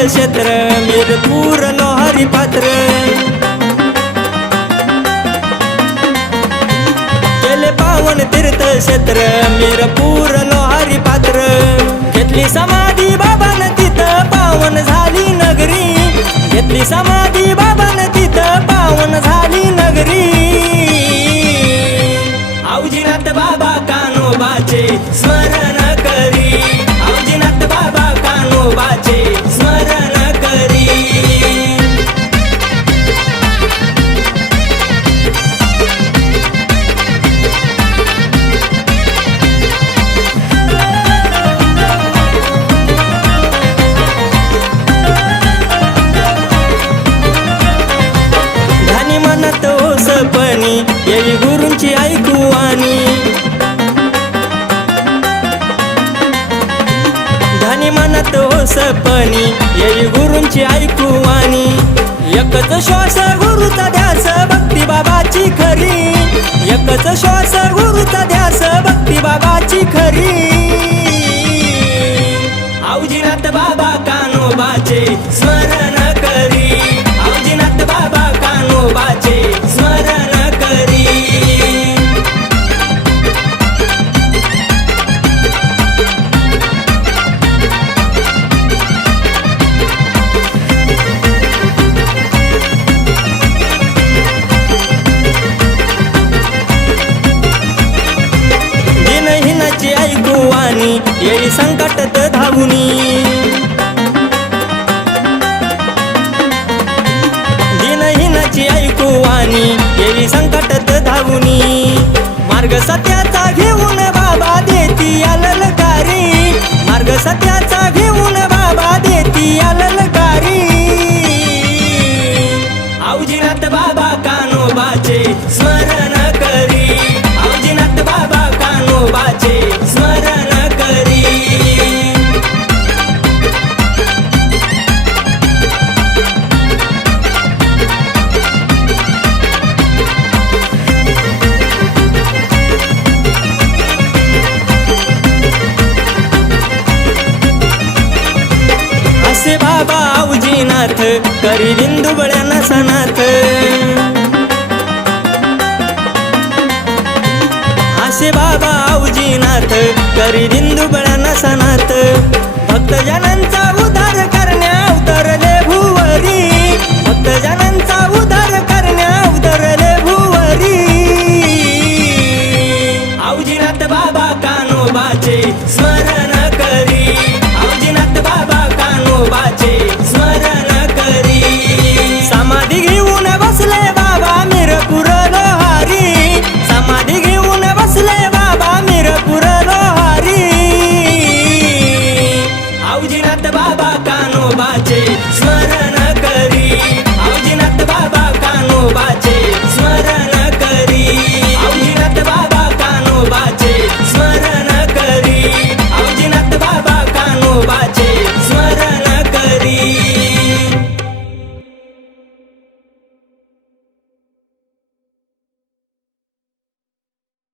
मंगल क्षेत्र मिरपूर लोहारी पात्र. केले पावन तीर्थ क्षेत्र मिरपूर लोहारी पात्र. घेतली समाधी बाबान तिथं पावन झाली नगरी. घेतली समाधी बाबान तिथं पावन झाली म्हणत येई गुरूंची ऐकू आणि एकच श्वास गुरुचा ध्यास भक्ती बाबाची खरी. एकच श्वास गुरुचा ध्यास भक्ती बाबाची खरी. येई संकटत धावुनी दिनहीनाची ऐकू आणि येई संकटत धावुनी मार्ग सत्याचा घेऊन बाबा देती अललकारी मार्ग सत्याचा घेऊन बाबा देती अललकारी औजीनाथ जसे बाबा आऊजी नाथ करी बिंदुबळ्यांना सनाथ. असे बाबा आऊजी नाथ करी बिंदुबळ्यांना सनाथ. भक्त जनांचा करण्या उतरले भुवरी. भक्त जनांचा उद्धार करण्या उतरले भुवरी. आऊजी नाथ बाबा कानोबाचे Jai